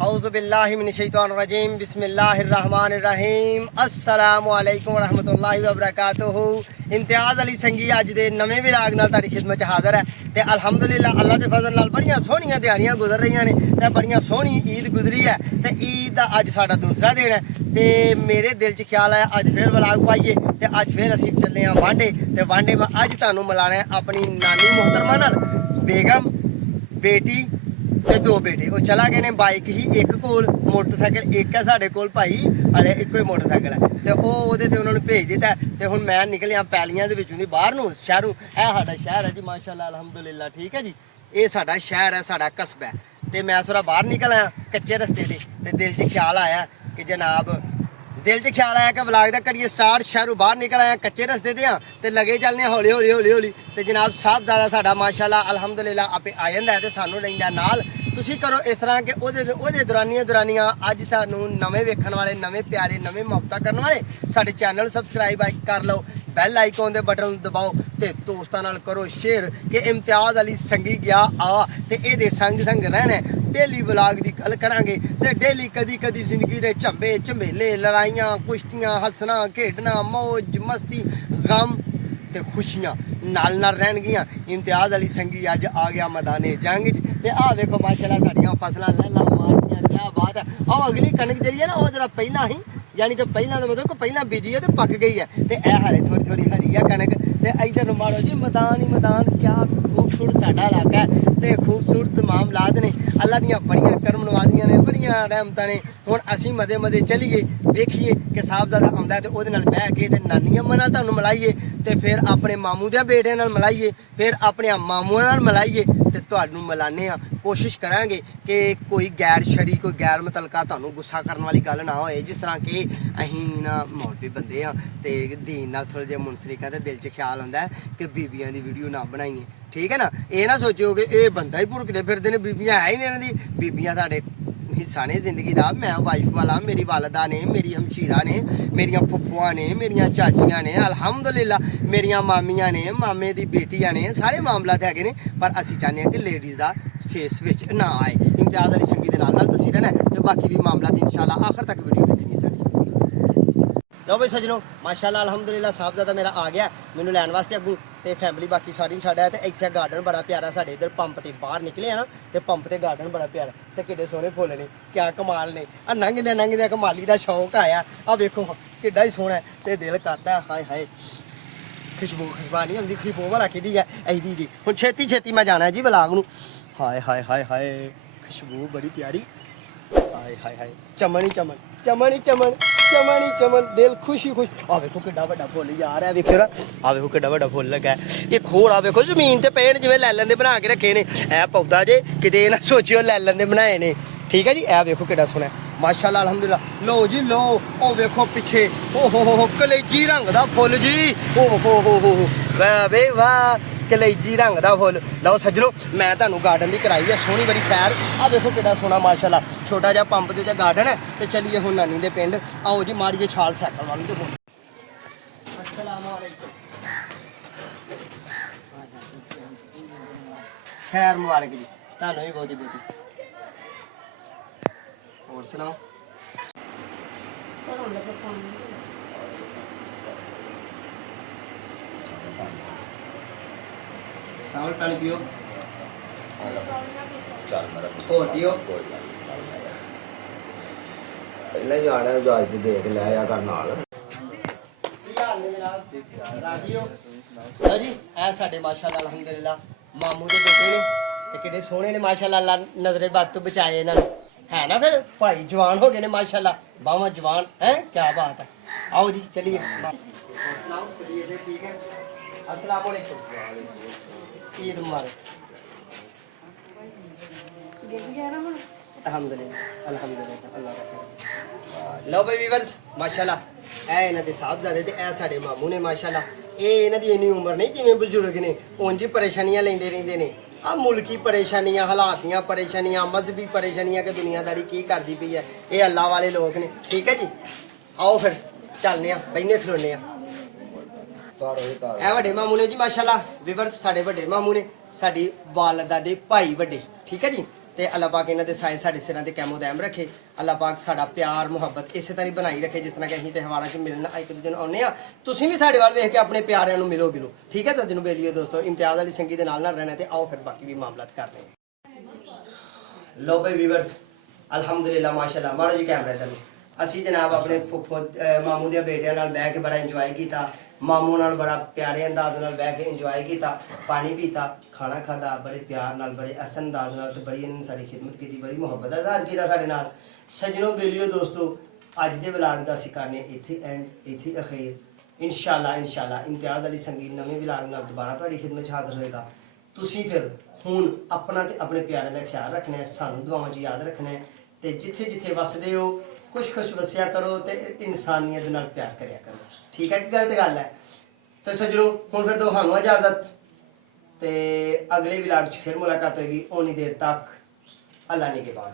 औज़ुबिल्लाहि मिनश्शैतानिर्रजीम बिस्मिल्लाहिर्रहमानिर्रहीम अस्सलामु अलैकुम रहमतुल्लाहि व बरकातुहू। इम्तियाज़ अली संगी अज दे नवें विलाग नाल तुहाडी खिदमत च हाज़र है ते अल्हम्दुलिल्लाह अल्लाह दे फज़ल नाल बड़ियां सोहणियां दिहाड़ियां गुजर रही ने ते बड़ियां सोहनी ईद गुजरी है ते ईद दा अज साडा दूसरा दिन है ते मेरे दिल च ख्याल आया अज फिर विलाग पाइए ते अज फिर असीं चले हां वांडे ते वांडे मैं अज तुहानूं मिलाना है अपनी नानी मोहतरमा नाल। बेगम बेटी ते दो बेटे वो चला गए ने बाइक ही एक कोल मोटरसाइकिल एक है साढ़े कोल भाई हले इको ही मोटरसाइकिल है ते ओहदे ते उन्होंने भेज दिता ते हुण मैं निकलिया पैलियां दे विचों दी बाहर नूं शहरों। ए साडा शहर है जी माशाअल्लाह अल्हम्दुलिल्लाह ठीक है जी। ये साडा शहर है साडा कस्बा है ते मैं थोड़ा बाहर निकल आया कच्चे रस्ते ते दिल च ख्याल आया कि जनाब दिल च ख्याल आया कि व्लॉग दा करिए स्टार्ट। शहरों बाहर निकल आया कच्चे रस्ते ते ते लगे चलने हौली हौली हौली हौली ते जनाब साहब ज़्यादा साडा माशाअल्लाह अल्हम्दुलिल्लाह आपे आ जांदा है ते सानू लैंदा नाल। तुसीं करो इस तरह के ओहदे दुरानियां अज सानू नवें वेखण वाले नवें प्यारे नवें मुहब्बत करने वाले साडे चैनल सबसक्राइब कर लो बैल आइकॉन दे बटन दबाओ ते दोस्तां नाल करो शेयर कि इम्तियाज़ अली संगी गया आ ते एहदे संग संग रहना। डेली व्लॉग की गल करांगे ते डेली कदी कदी जिंदगी दे झंबे झमेले लड़ाइयां कुश्तियां हसना खेडना मौज मस्ती गम ते खुशियां नाल नाल रहनगियां। इम्तियाज़ अली संगी अज आ गया मैदाने जंग च ते आ देखो माशाअल्लाह साडियां फसलां लैला मारदियां क्या बात है। आओ अगली कणक जेहड़ी है ना वो जरा पहला ही यानी कि पहला मतलब कि पहला बीजी है तो पक गई है ते ए हाले थोड़ी थोड़ी हरी है कणक ते इधर मारो जी मैदान ही मैदान। क्या खूबसूरत साडा इलाका है ते खूबसूरत मामलात ने अल्लाह दियां बड़ियां करम नवाजियां ने बड़ियां रहमतां ने। हुण असीं मदे मदे चलीए वेखिए कि साहबजादा आउंदा है ते ओहदे नाल बैठ के ते नानी अम्मा नाल तुहानूं मिलाइए ते फिर अपने मामू दे बेटे नाल मिलाइए फिर अपने मामूआं नाल मिलाइए ते तुहानूं मिलाने आ। कोशिश करांगे कि कोई गैर छड़ी कोई गैर मुतलका तुहानूं गुस्सा करने वाली गल ना होए। जिस तरह कि अहीं ना मौलवी बंदे आ ते दीन नाल थोड़ा जिहा मुनसलिक है ते दिल च ख्याल आउंदा है कि बीबियां दी वीडियो ना बनाइए ठीक है ना। ये ना सोचो कि ये बंदा ही भुड़कदे फिरदे ने बीबियां है ही नहीं इन्हां दी। बीबियां साडे हिस्सा ने जिंदगी का। मैं वाइफ वाला मेरी वालदा ने मेरी हमशीरा ने मेरियां फुफुआं ने मेरियां चाचियां ने अल्हम्दुलिल्लाह मेरियां मामियां ने मामे दी बेटियां ने सारे मामलात है ने। पर असीं चाहते हैं कि लेडीज़ का फेस विच ना आए। इम्तियाज़ अली संगी दे नाल तुसीं रहना ते बाकी भी मामलात इंशाअल्लाह आखिर तक वीडियो देखनी साडी। लो भाई सजनों माशाअल्लाह अल्हम्दुलिल्लाह साहबजादा मेरा आ गया मैनू लैन वास्ते अगू ते फैमिली बाकी सारी छड्ड है ते इत्थे गार्डन बड़ा प्यारा साडे इधर पंप ते बाहर निकले है ना ते पंप ते गार्डन बड़ा प्यारा ते किड्डे सोहने फुੱਲ ने क्या कमाल ने। आ लंघदे कमाली दा शौक आया आ वेखो किड्डा ही सोहना ते दिल करदा हाय हाय खुशबू नहीं आती खुशबू वाला कि है ऐदी जी। हुण छेती छेती मैं जाना है जी व्लॉग नूं। हाय हाय हाय हाय खुशबू बड़ी प्यारी हाय हाय हाय चमन ही चमन चमन ही चमन चमन ही चमन दिल खुश ही खुश। आ वेखो किड्डा वड्डा फुੱल यार है वेखो ना आ वेखो किड्डा वड्डा फुੱल लगा है। एक होर आ वेखो जमीन ते पे जिवें लैलन दे बना के रखे ने ए पौधा जे किते ना सोचियो लैलन दे बनाए ने ठीक है जी। ए वेखो किड्डा सोहना माशाअल्लाह अल्हम्दुलिल्लाह। लो जी लो ओ वेखो पिछे ओ हो कलेजी रंग दा फुੱल जी ओ हो वाह बे वाह कलेजी रंग दा फुੱਲ। लो सज्जनों मैं तुहानूं गार्डन दी कराई है सोहनी बड़ी सैर। आ वेखो किड्डा सोहना माशाअल्लाह छोटा जिहा पंप दे गार्डन है ते चलिए हुण नानी दे पिंड आओ जी मारिए छाल साइकिल वाली ते बोल अस्सलाम वालेकुम खैर मुबारक जी तुहानूं भी बहुती बहुती। और सुनाओ सावल पानी पियो और पियो पहले ही आना है जहाज देख लिया कर नाल राजी हो जी। ऐ साडे माशाअल्लाह अल्हम्दुलिल्लाह मामू दे बेटे ने ते किड्डे सोहणे ने माशाअल्लाह अल्लाह नजरे बद तो बचाए इन्हां नूं है ना। फिर भाई जवान हो गए ने माशाअल्लाह बावां जवान है क्या बात है। आओ जी चलिए सुनाओ ठीक है। अस्सलाम वालेकुम ईद मुबारक अल्हम्दुलिल्लाह अल्हम्दुलिल्लाह अल्लाह का खैर। लो भाई व्यूअर्स माशाअल्लाह ए इन्हां दे साहबजादे ते ए साडे मामू ने माशाअल्लाह ये इन्हां दी इन्नी उम्र नहीं जिवें बजुर्ग ने उंज ही परेशानियां लेंदे रहिंदे ने। आ मुल्की परेशानियां हालात दियां परेशानियां मजहबी परेशानियां कि दुनियादारी की करदी पई है ये अल्लाह वाले लोग ने ठीक है जी। आओ फिर चलने बहने खलोने ए वड्डे मामू ने जी माशाअल्लाह व्यूअर्स साडे वड्डे मामू ने साडी वालदा दे भाई वड्डे ठीक है जी। ਤੇ ਅੱਲਾਹ ਪਾਕ ਇਹਨਾਂ ਦੇ ਸਾਏ ਸਾਡੇ ਸਿਰਾਂ ਤੇ ਕਾਇਮ ਦائم ਰੱਖੇ। ਅੱਲਾਹ ਪਾਕ ਸਾਡਾ ਪਿਆਰ ਮੁਹੱਬਤ ਇਸੇ ਤਰ੍ਹਾਂ ਹੀ ਬਣਾਈ ਰੱਖੇ ਜਿਸ ਤਰ੍ਹਾਂ ਕਿ ਅਸੀਂ ਤਿਉਹਾਰਾਂ 'ਚ ਮਿਲਣ ਇੱਕ ਦੂਜੇ ਨੂੰ ਆਉਂਦੇ ਆ। ਤੁਸੀਂ ਵੀ ਸਾਡੇ ਵੱਲ ਵੇਖ ਕੇ ਆਪਣੇ ਪਿਆਰਿਆਂ ਨੂੰ ਮਿਲੋ ਗਿਲੋ, ਠੀਕ ਹੈ। ਤਾਂ ਜਿਹਨੂੰ ਬੇਲੀਓ ਦੋਸਤੋ ਇਮਤਿਆਜ਼ ਅਲੀ ਸੰਗੀ ਦੇ ਨਾਲ ਰਹਿਣਾ ਤੇ ਆਓ ਫਿਰ ਬਾਕੀ ਵੀ ਮਾਮਲਾਤ ਕਰਦੇ ਹਾਂ। ਲੋ ਭਾਈ ਵੀਵਰਸ, ਅਲਹਮਦੁਲਿਲਾ ਮਾਸ਼ਾਅੱਲਾ ਮਾਰੋ ਜੀ ਕੈਮਰਾ ਤੈਨੂੰ। ਅਸੀਂ ਜਨਾਬ ਆਪਣੇ ਮਾਮੂ ਦੇ ਬੇਟਿਆਂ ਨਾਲ ਬਹਿ ਕੇ ਬੜਾ ਇੰਜੋਏ ਕੀਤਾ। ਮਾਮੂ ਨਾਲ ਬੜਾ ਪਿਆਰੇ ਅੰਦਾਜ਼ ਨਾਲ ਬਹਿ ਕੇ ਇੰਜੋਏ ਕੀਤਾ, ਪਾਣੀ ਪੀਤਾ, ਖਾਣਾ ਖਾਦਾ, ਬੜੇ ਪਿਆਰ ਨਾਲ ਬੜੇ ਅਸਨ ਅੰਦਾਜ਼ ਨਾਲ ਤੇ ਬੜੀ ਇਹਨਾਂ ਨੇ ਸਾਡੀ ਖਿਦਮਤ ਕੀਤੀ, ਬੜੀ ਮੁਹੱਬਤ ਦਾ ਇਜ਼ਹਾਰ ਕੀਤਾ ਸਾਡੇ ਨਾਲ। ਸੱਜਣੋ ਬੇਲੀਓ ਦੋਸਤੋ, ਅੱਜ ਦੇ ਵਲਾਗ ਦਾ ਅਸੀਂ ਕਰਨੇ ਇੱਥੇ ਐਂਡ, ਇੱਥੇ ਅਖੀਰ। ਇਨਸ਼ਾਅੱਲਾ ਇਮਤਿਆਜ਼ ਅਲੀ ਸੰਗੀ ਨਵੇਂ ਵਲਾਗ ਨਾਲ ਦੁਬਾਰਾ ਤੁਹਾਡੀ ਖਿਦਮਤ 'ਚ ਹਾਜ਼ਰ ਹੋਏਗਾ। ਤੁਸੀਂ ਫਿਰ ਹੁਣ ਆਪਣਾ ਤੇ ਆਪਣੇ ਪਿਆਰਿਆਂ ਦਾ ਖਿਆਲ ਰੱਖਣਾ ਹੈ, ਸਾਨੂੰ ਦੁਆਵਾਂ 'ਚ ਯਾਦ ਰੱਖਣਾ ਹੈ ਤੇ ਜਿੱਥੇ ਜਿੱਥੇ ਵਸਦੇ ਹੋ ਖੁਸ਼ ਵਸਿਆ ਕਰੋ ਤੇ ਇਨਸਾਨੀਅਤ ਨਾਲ ਪਿਆਰ ਕਰਿਆ ਕਰੋ, ਠੀਕ ਹੈ ਕਿ ਗਲਤ ਗੱਲ ਹੈ? ਤੇ ਸੱਜਣੋ ਹੁਣ ਫਿਰ ਦੋ ਸਾਨੂੰ ਇਜਾਜ਼ਤ ਤੇ ਅਗਲੇ ਵਲਾਗ 'ਚ ਫਿਰ ਮੁਲਾਕਾਤ ਹੋਏਗੀ। ਉਨੀ ਦੇਰ ਤੱਕ ਅੱਲਾ ਨਿਗਹਿਬਾਨ।